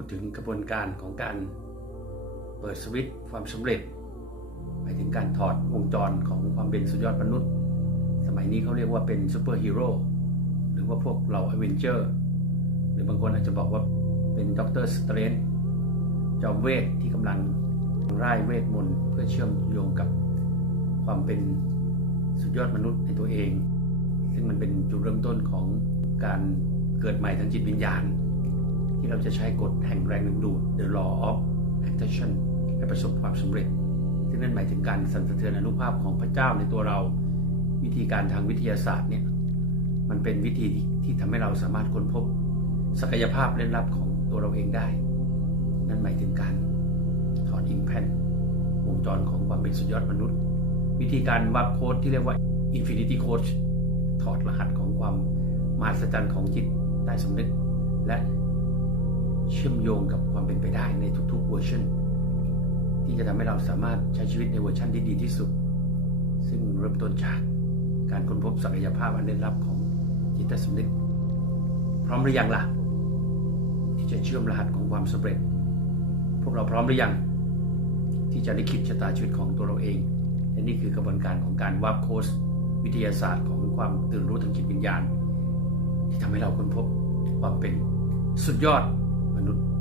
พูดถึงกระบวนการของการเปิดสวิตช์ความสำเร็จหมายถึงการถอดวงจรของความเป็นสุดยอดมนุษย์ สมัยนี้เขาเรียกว่าเป็นซูเปอร์ฮีโร่หรือว่าพวกเราอเวนเจอร์หรือบางคนอาจจะบอกว่าเป็นด็อกเตอร์สเตรนจอมเวทที่กำลังร่ายเวทมนต์เพื่อเชื่อมโยงกับความเป็นสุดยอดมนุษย์ในตัวเอง ซึ่งมันเป็นจุดเริ่มต้นของการเกิดใหม่ทางจิตวิญญาณ ที่เราจะใช้กฎแห่งแรงดึงดูด the law of attraction ให้ประสบความสำเร็จ ซึ่งนั่นหมายถึงการสั่นสะเทือนอนุภาพของพระเจ้าในตัวเรา วิธีการทางวิทยาศาสตร์เนี่ยมันเป็นวิธีที่ทำให้เราสามารถค้นพบ ศักยภาพเล่นลับของตัวเราเองได้ นั่นหมายถึงการถอดอิมแพนวงจรของความเป็นสุดยอดมนุษย์ วิธีการวัดโค้ดที่เรียกว่า Infinity Code ถอดรหัสของความมหัศจรรย์ของจิตใต้สำนึก และ เชื่อมโยงกับความเป็นไปได้ในทุกๆเวอร์ชันที่จะทำให้เราสามารถใช้ชีวิตในเวอร์ชันที่ดีที่สุด ซึ่งเริ่มต้นจากการค้นพบศักยภาพอันลึกลับของจิตใต้สำนึกพร้อมหรือยังล่ะ ที่จะเชื่อมรหัสของความสำเร็จ พวกเราพร้อมหรือยัง ที่จะลิขิตชะตาชีวิตของตัวเราเอง และนี่คือกระบวนการของการวับโค้ชวิทยาศาสตร์ของความตื่นรู้ทางจิตวิญญาณ ที่ทำให้เราค้นพบความเป็นสุดยอด ม